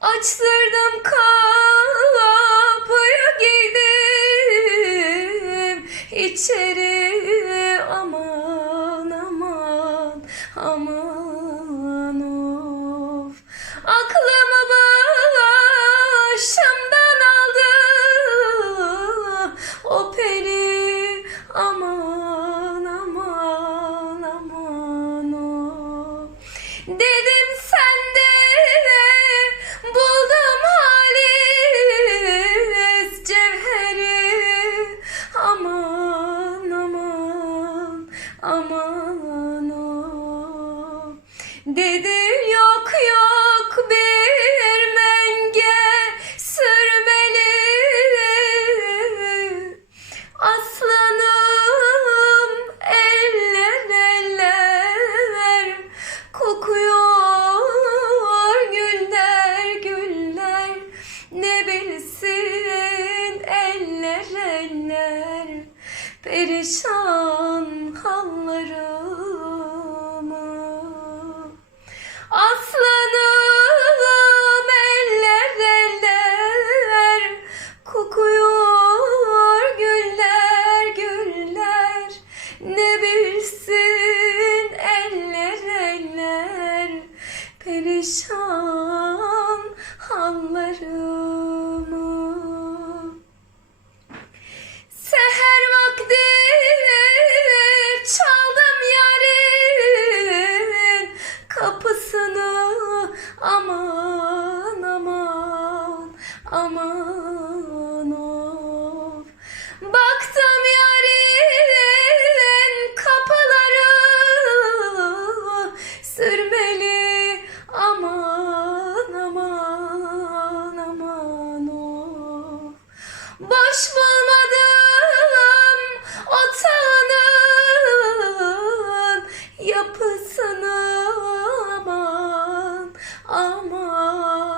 Açtırdım kapıyı girdim içeri. Aman aman aman of. Aklımı başımdan aldı. O peri aman aman o Dedim yok yok bir menge sürmeli. Aslanım eller eller kokuyor güller güller. Ne bilsin eller eller perişan hallarımı Aslanım eller eller. Kokuyor güller güller. Ne bilsin eller eller. Perişan hallarımı kapısını aman aman aman of. Baktım yarın kapıları sürmeli aman aman aman of. Boş boş